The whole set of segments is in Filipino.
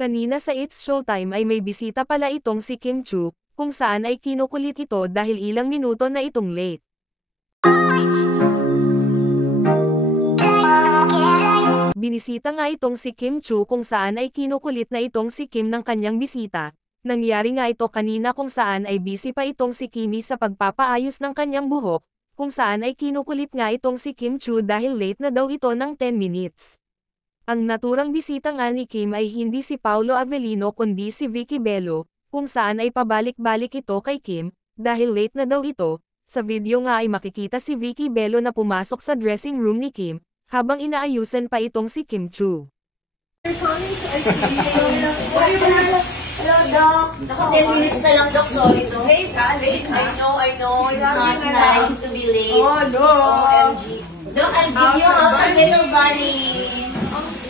Kanina sa It's Showtime ay may bisita pala itong si Kim Chu, kung saan ay kinukulit ito dahil ilang minuto na itong late. Binisita nga itong si Kim Chu kung saan ay kinukulit na itong si Kim ng kanyang bisita. Nangyari nga ito kanina kung saan ay busy pa itong si Kimi sa pagpapaayos ng kanyang buhok, kung saan ay kinukulit nga itong si Kim Chu dahil late na daw ito ng 10 minutes. Ang naturang bisita nga ni Kim ay hindi si Paolo Avellino kundi si Vicky Bello, kung saan ay pabalik-balik ito kay Kim, dahil late na daw ito. Sa video nga ay makikita si Vicky Bello na pumasok sa dressing room ni Kim, habang inaayusan pa itong si Kim Chu. Hello, Doc. Naka 10 minutes na lang, Doc. Sorry, Doc. Late ha? Late ha? I know. It's not nice to be late. Oh, no. OMG. Doc, I'll give you a little bunny.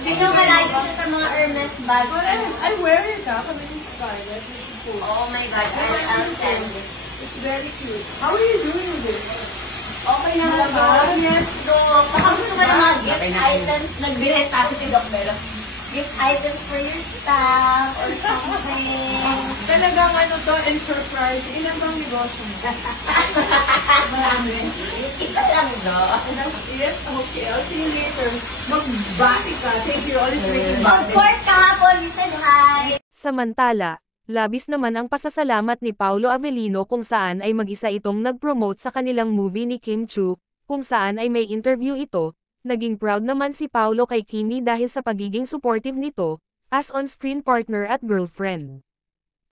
I know malayo siya sa mga Hermes bags. But I wear it ha. Kami yung Scarlett. Oh my God. I'll send it. It's very cute. How are you doing with this? Okay na Doc, naman. yes, Doc. Baka gusto ka ng mga gift items. Nagbiret ako si Doc Bello. Gift items for your staff or something. Talagang ano to, enterprise. Ilan bang negosyo mo? Marami. Isa lang, Doc. That's it? Okay, I'll see you later. Magbati ka. Thank you. Always making Of bati. course, kahapon, you said hi. Samantala, labis naman ang pasasalamat ni Paolo Avellino kung saan ay mag-isa itong nag-promote sa kanilang movie ni Kim Chu, kung saan ay may interview ito. Naging proud naman si Paolo kay Kimi dahil sa pagiging supportive nito, as on-screen partner at girlfriend.